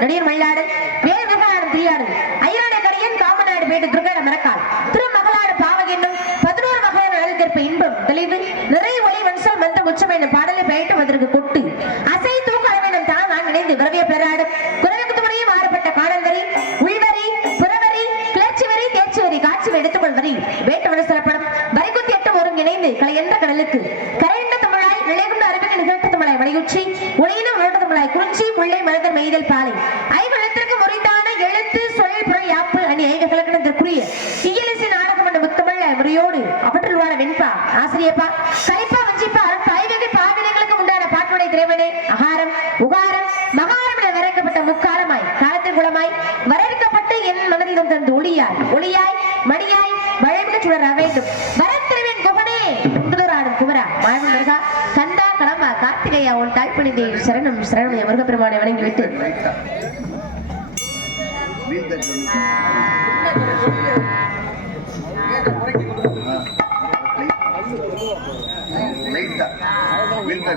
நடிகர் மயிலாடு. மடியாய் வளைவிட சுடர வேண்டும். வரத்திருவின் குகனே புண்டுதூராடும் குமரா. மாணவன் மருகா கந்தா கடமா கார்த்திகையா உன் தேவி சரணம் சரணம். முருகப்பெருமானை வணங்கிவிட்டு. வீழ்த்த வீழ்த்த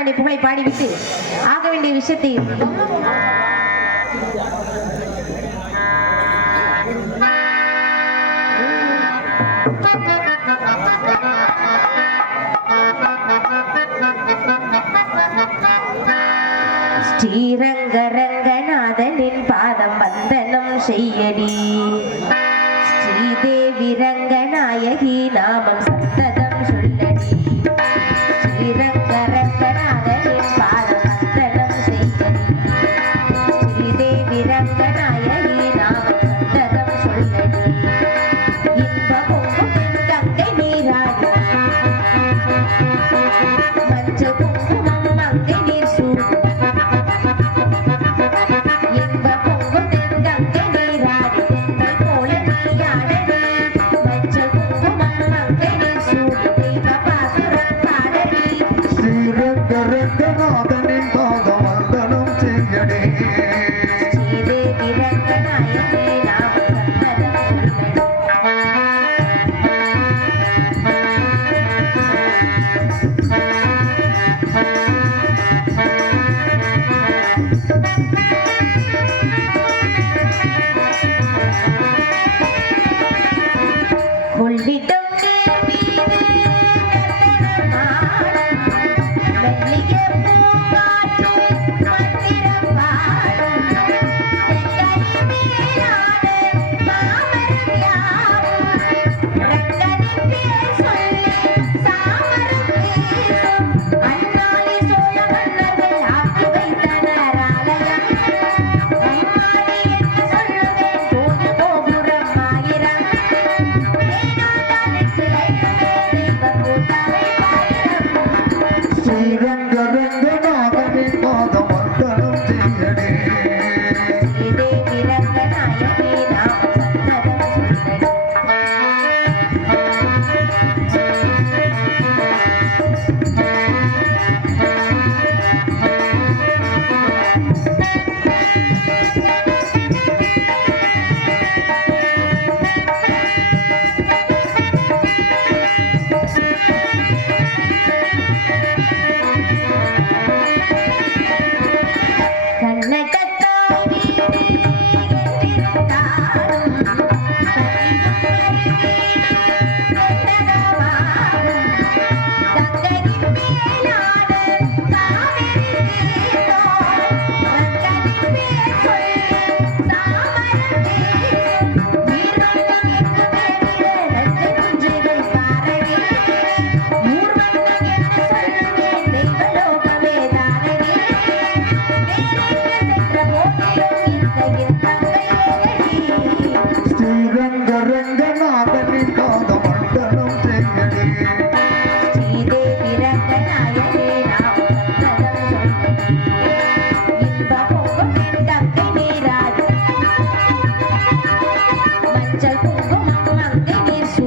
என்ற புகழை பாடிவிட்டு ஆக வேண்டிய விஷயத்தை ஸ்ரீரங்கரங்கநாதனின் பாதம் வந்தனம் செய்யடி. ஸ்ரீதேவி ரங்கநாயகி நாமம்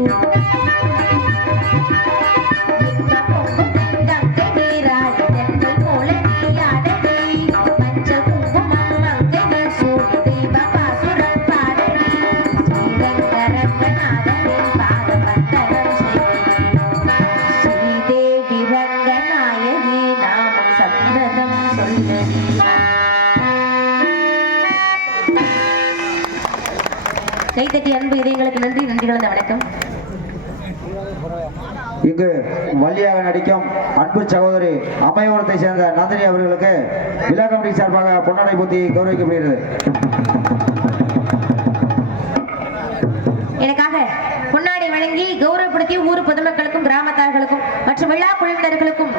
Thank you. அன்பு சகோதரி அம்மையோரத்தை சேர்ந்த நந்தினி அவர்களுக்கு விழா கமிட்டி சார்பாக பொன்னாடை பூத்தி கௌரவிக்கப்படுகிறது. எனக்காக பொன்னாடை வழங்கி கௌரவப்படுத்தி ஊர் பொதுமக்களுக்கும் கிராமத்தார்களுக்கும் மற்றும் விழா குழுவினர்களுக்கும்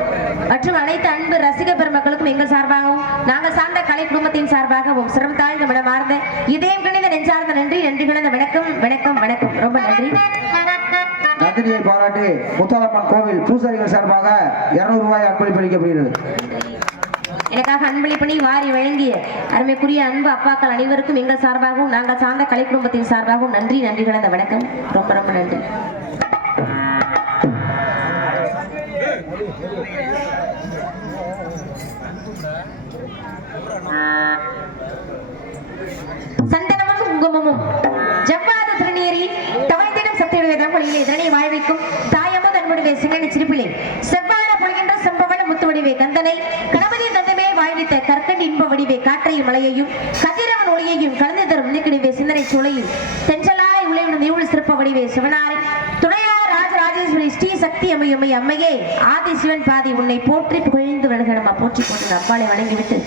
மற்றும் அனைத்து அன்பு ரசிக பெருமக்களுக்கும் எங்கள் சார்பாகவும் நாங்கள் சார்ந்த கலை குடும்பத்தின் சார்பாகவும் சிரம் தாழ்ந்த மனமார்ந்த இதயம் கணித நெஞ்சார்ந்த நன்றி நன்றி கலந்த வணக்கம் வணக்கம் வணக்கம். ரொம்ப நன்றி. நந்தினியை பாராட்டி முத்தாலம்மன் கோவில் பூசாரிகள் சார்பாக இருநூறு ரூபாய் அன்பளிப்பு அளிக்கப்படுகிறது எனக்காக அன்பளிப்பணி வாரி வழங்கிய அருமைக்குரிய அன்பு அப்பாக்கள் அனைவருக்கும் எங்கள் சார்பாகவும் நாங்கள் சார்ந்த கலை குடும்பத்தின் சார்பாகவும் நன்றி நன்றி கலந்த வணக்கம். ரொம்ப ரொம்ப நன்றி. சந்தனமும் குங்குமமும் ஜவ்வாத பொழியிலே இதனை வாழ்விக்கும் தாயமோ தன்முடிவே சிங்கனி சிரிப்பிலே. செவ்வாழ பொழிகின்ற செம்பவன முத்துவடிவே கந்தனை கணபதி தந்தமே வாழ்வித்த கற்கண்டு இன்ப வடிவே காற்றையும் மலையையும் கதிரவன் ஒளியையும் கலந்து தரும் நிற்கிடிவே சிந்தனை சூளையில். தென்றலாய் உழைவிடும் நீவுள் சிறப்ப வடிவே சிவனாரை துணையார் ராஜராஜேஸ்வரி ஸ்ரீ சக்தி அம்மையம்மை அம்மையே ஆதி சிவன் பாதி உன்னை போற்றி புகழ்ந்து வருகிறோம் போற்றி போட்டு அம்பாளை வணங்கிவிட்டு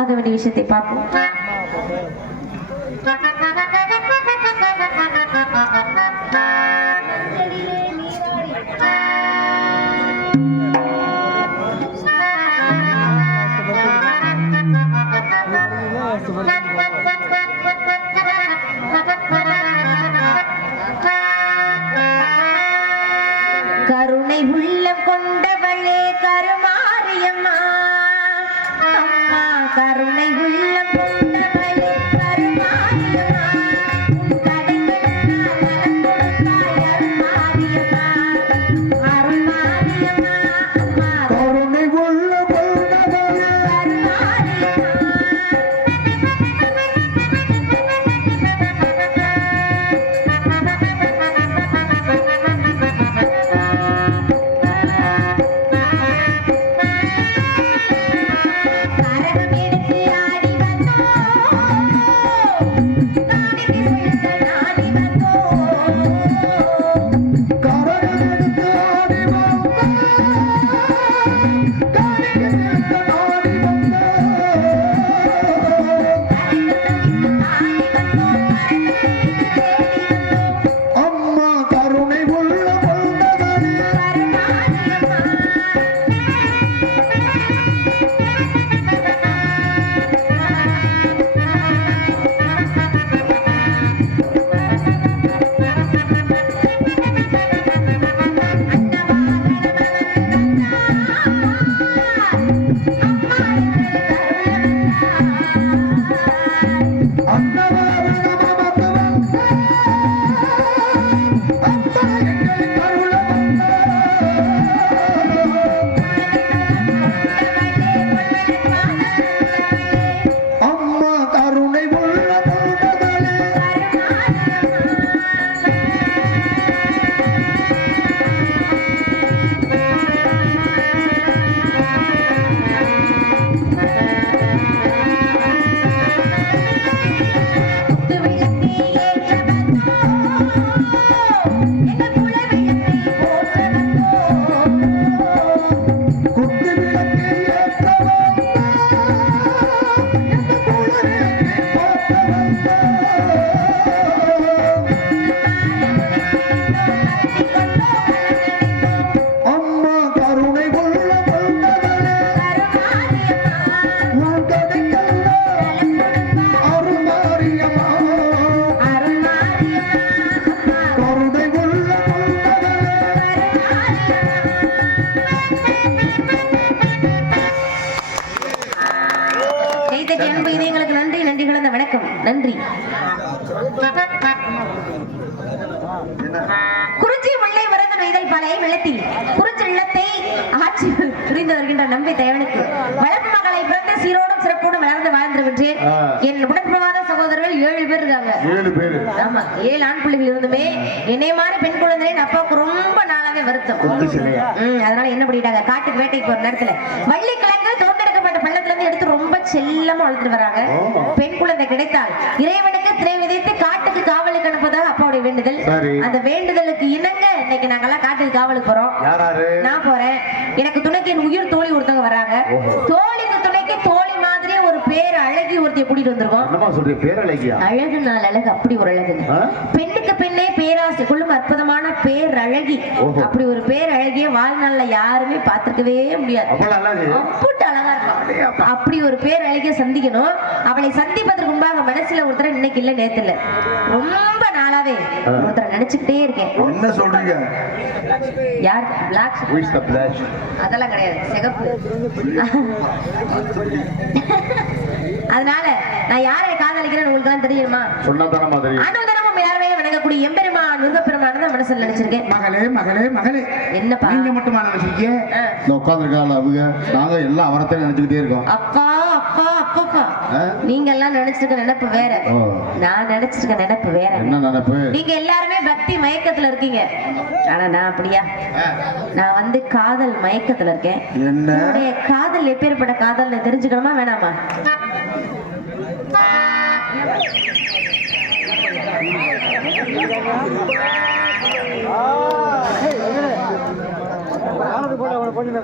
ஆக வேண்டிய விஷயத்தை பார்ப்போம். சீரோடும் சிறப்போடும் வளர்ந்து வாழ்ந்துருக்கின்றேன் ஆ. என் உடன்பிரவாத சகோதரர்கள் ஏழு பேர் இருக்காங்க. ஏழு பேரு. ஆமா ஏழு ஆண் பிள்ளைகள் இருந்துமே என்னை மாதிரி பெண் குழந்தை அப்பாவுக்கு ரொம்ப நாளாவே வருத்தம். அதனால என்ன பண்ணிட்டாங்க? காட்டுக்கு வேட்டைக்கு போற நேரத்துல வள்ளி கிழங்கு தோண்டெடுக்கப்பட்ட பள்ளத்துல இருந்து எடுத்து ரொம்ப செல்லமா வளர்த்துட்டு வராங்க. பெண் குழந்தை கிடைத்தால் இறைவனுக்கு திரை விதைத்து காட்டுக்கு காவலுக்கு அனுப்புவதாக அப்பாவுடைய வேண்டுதல். அந்த வேண்டுதலுக்கு இணங்க இன்னைக்கு நாங்கெல்லாம் காட்டுக்கு காவலுக்கு போறோம். நான் போறேன். எனக்கு துணைக்கு என் உயிர் தோழி ஒருத்தவங்க வராங்க. தோழிக்கு துணைக்கு தோழி மாதிரியே ஒரு பேர் அழகி ஒருத்தைய கூட்டிட்டு வந்திருக்கோம். என்னமா சொல்றீங்க? பேரழகியா அழகு நாள் அழகு அப்படி ஒரு அழகுங்க. ஆ? பெண்ணுக்கு பெண்ணே பேராசை கொள்ளும் அற்புதமான பேர் அழகி. அப்படி ஒரு பேர் அழகிய வாழ்நாள்ல யாருமே பார்த்திருக்கவே முடியாது. அழகு அப்புட்டு அழகா இருக்கும் அப்படி ஒரு பேர் அழகிய சந்திக்கணும். அவளை சந்திப்பதற்கு முன்பாக மனசுல ஒருத்தர இன்னைக்கு இல்ல நேத்து இல்ல. ரொம்ப நாளாவே. ஒருத்தரை நினைச்சுக்கிட்டே இருக்கேன். என்ன சொல்றீங்க? யார்? பிளாக்? அதெல்லாம் கிடையாது. சிகப்பு. அதனால நான் யாரை காதலிக்கிறேன்னு உங்களுக்கு எல்லாம் தெரியுமா? சொன்னா தானே மாதிரி அனுதினமும் யாருமே வணங்கக்கூடிய எம்பெருமான் முருகப்பெருமான் தான் மனசுல நினைச்சிருக்கேன். மகளே மகளே மகளே. என்னப்பா? நீங்க மட்டுமா நினைச்சிருக்கீங்க? உட்காந்துருக்காள் அவங்க? நாங்க எல்லாம் அவரத்தை நினைச்சுக்கிட்டே இருக்கோம். அப்பா? நீங்க எல்லாம் நினைச்சிருக்க நினைப்பு வேற. நான் நினைச்சிருக்க நினைப்பு வேற. என்ன நினைப்பு? நீங்க எல்லாருமே பக்தி மயக்கத்துல இருக்கீங்க. ஆனா நான் அப்படியா? நான் வந்து காதல் மயக்கத்துல இருக்கேன். என்ன? என்னுடைய காதல் எப்பேற்பட்ட காதல் தெரிஞ்சுக்கணுமா வேணாமா? குயில்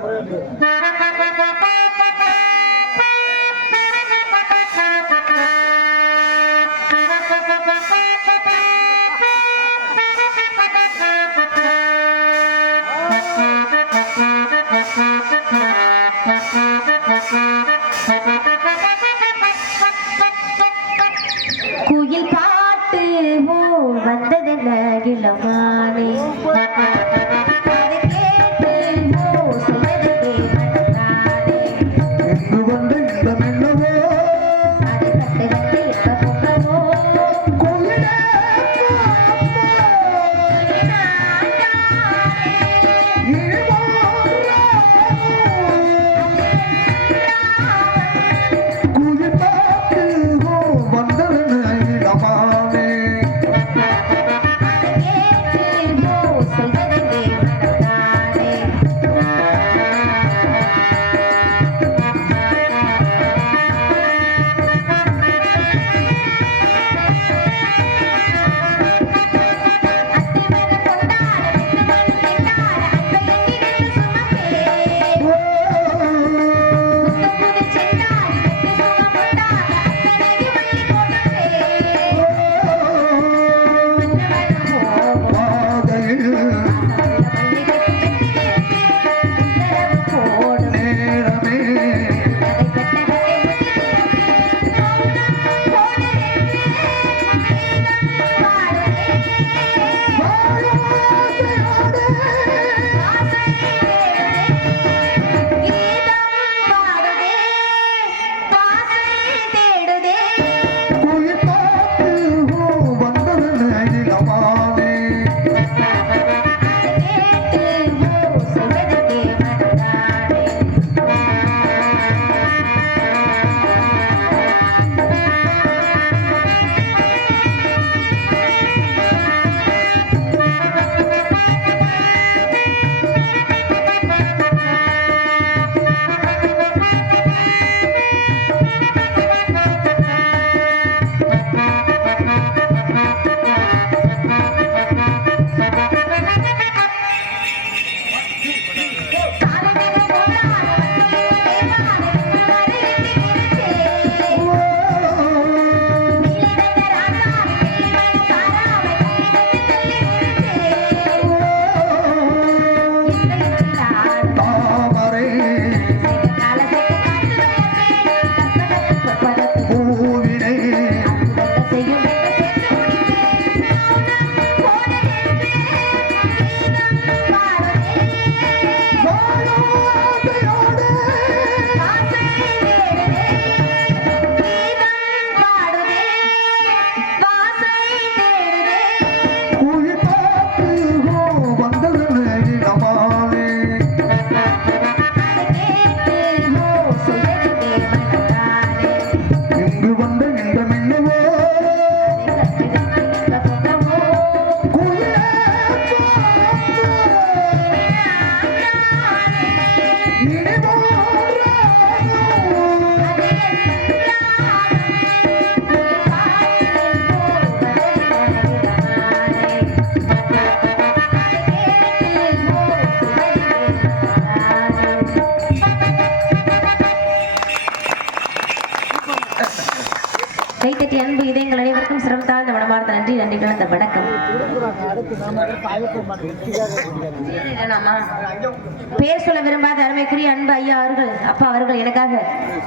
பேர் சொல்ல விரும்பாத அருமைக்குரிய அன்பு ஐயா அவர்கள் அப்பா அவர்கள் எனக்காக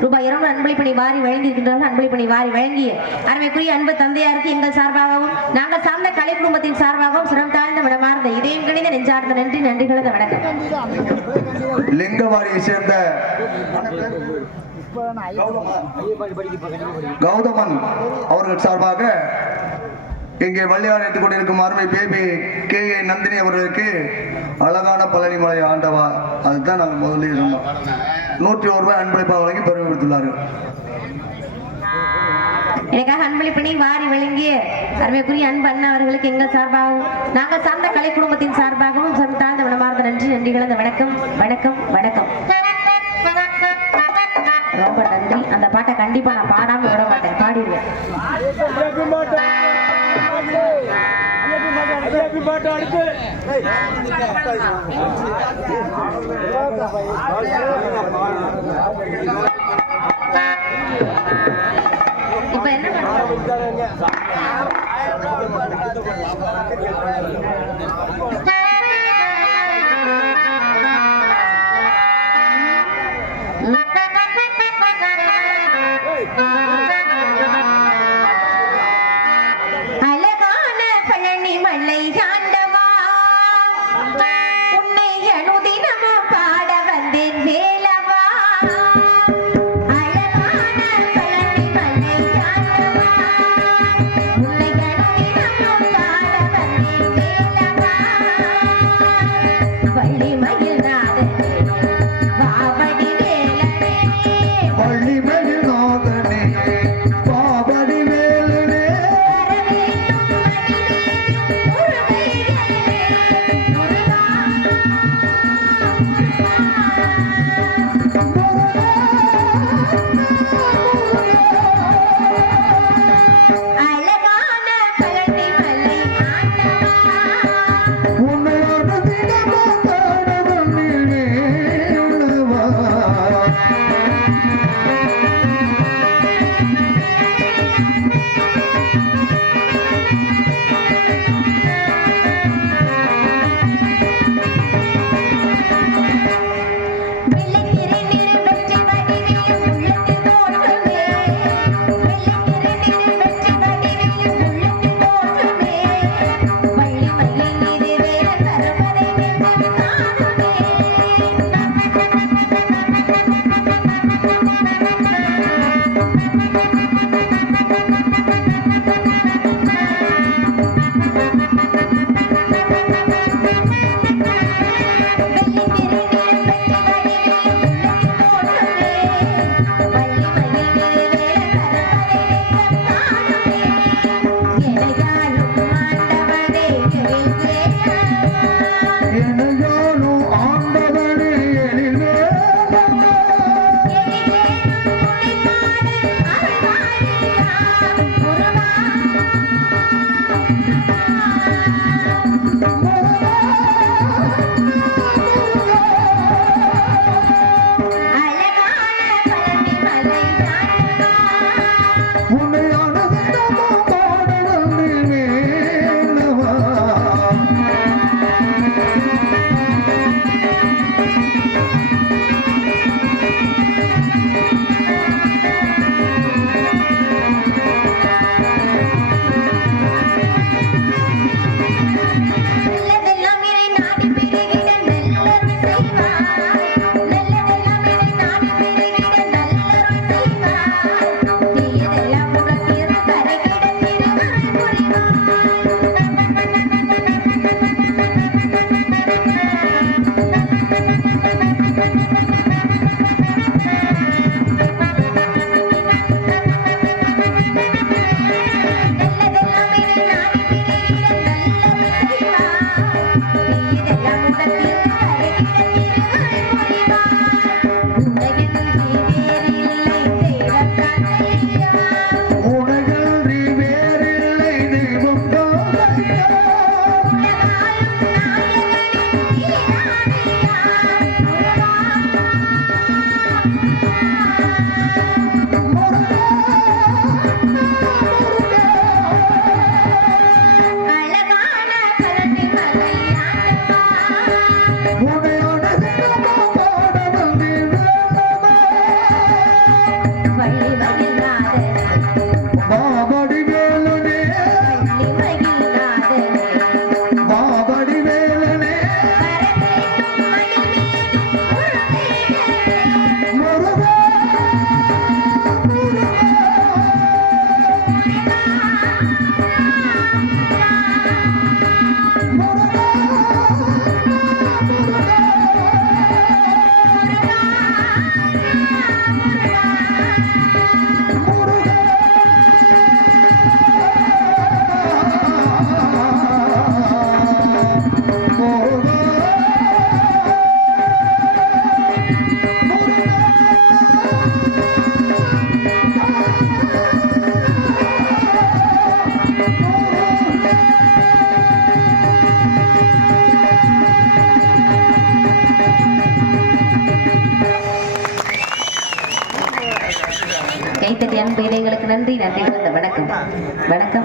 ரூபாய் இருநூறு அன்பளிப்பணி வாரி வழங்கியிருக்கின்றார்கள். அன்பளிப்பணி வாரி வழங்கிய அருமைக்குரிய அன்பு தந்தையாருக்கு எங்கள் சார்பாகவும் நாங்கள் சார்ந்த கலை குடும்பத்தின் சார்பாகவும் சிரம் தாழ்ந்த மனமார்ந்த இதயம் கணித நெஞ்சார்ந்த நன்றி நன்றி கலந்த வணக்கம். லிங்கவாரியை சேர்ந்த கௌதமன் அவர்கள் சார்பாக இங்கே வள்ளியார் கொண்டிருக்கும் அருமை பேபி கே ஏ நந்தினி அவர்களுக்கு அழகான பழனிமலை ஆண்டவா அதுதான் நாங்கள் முதலில் சொன்னோம். நூற்றி ஒரு ரூபாய் அன்பளிப்பாக வழங்கி பெருமை கொடுத்துள்ளார்கள் எனக்காக அன்பளிப்பணி வாரி வழங்கிய அருமைக்குரிய அன்பு அண்ணா அவர்களுக்கு எங்கள் சார்பாகவும் நாங்கள் சார்ந்த கலை குடும்பத்தின் சார்பாகவும் சம் தாழ்ந்த மனமார்ந்த நன்றி நன்றி கலந்த வணக்கம் வணக்கம் வணக்கம். ரொம்ப நன்றி. அந்த பாட்டை கண்டிப்பா நான் பாடாம விட மாட்டேன். பாடிடுவேன் பாட்டு அடுத்து இப்ப என்ன பண்ணுங்க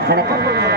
வணக்கம்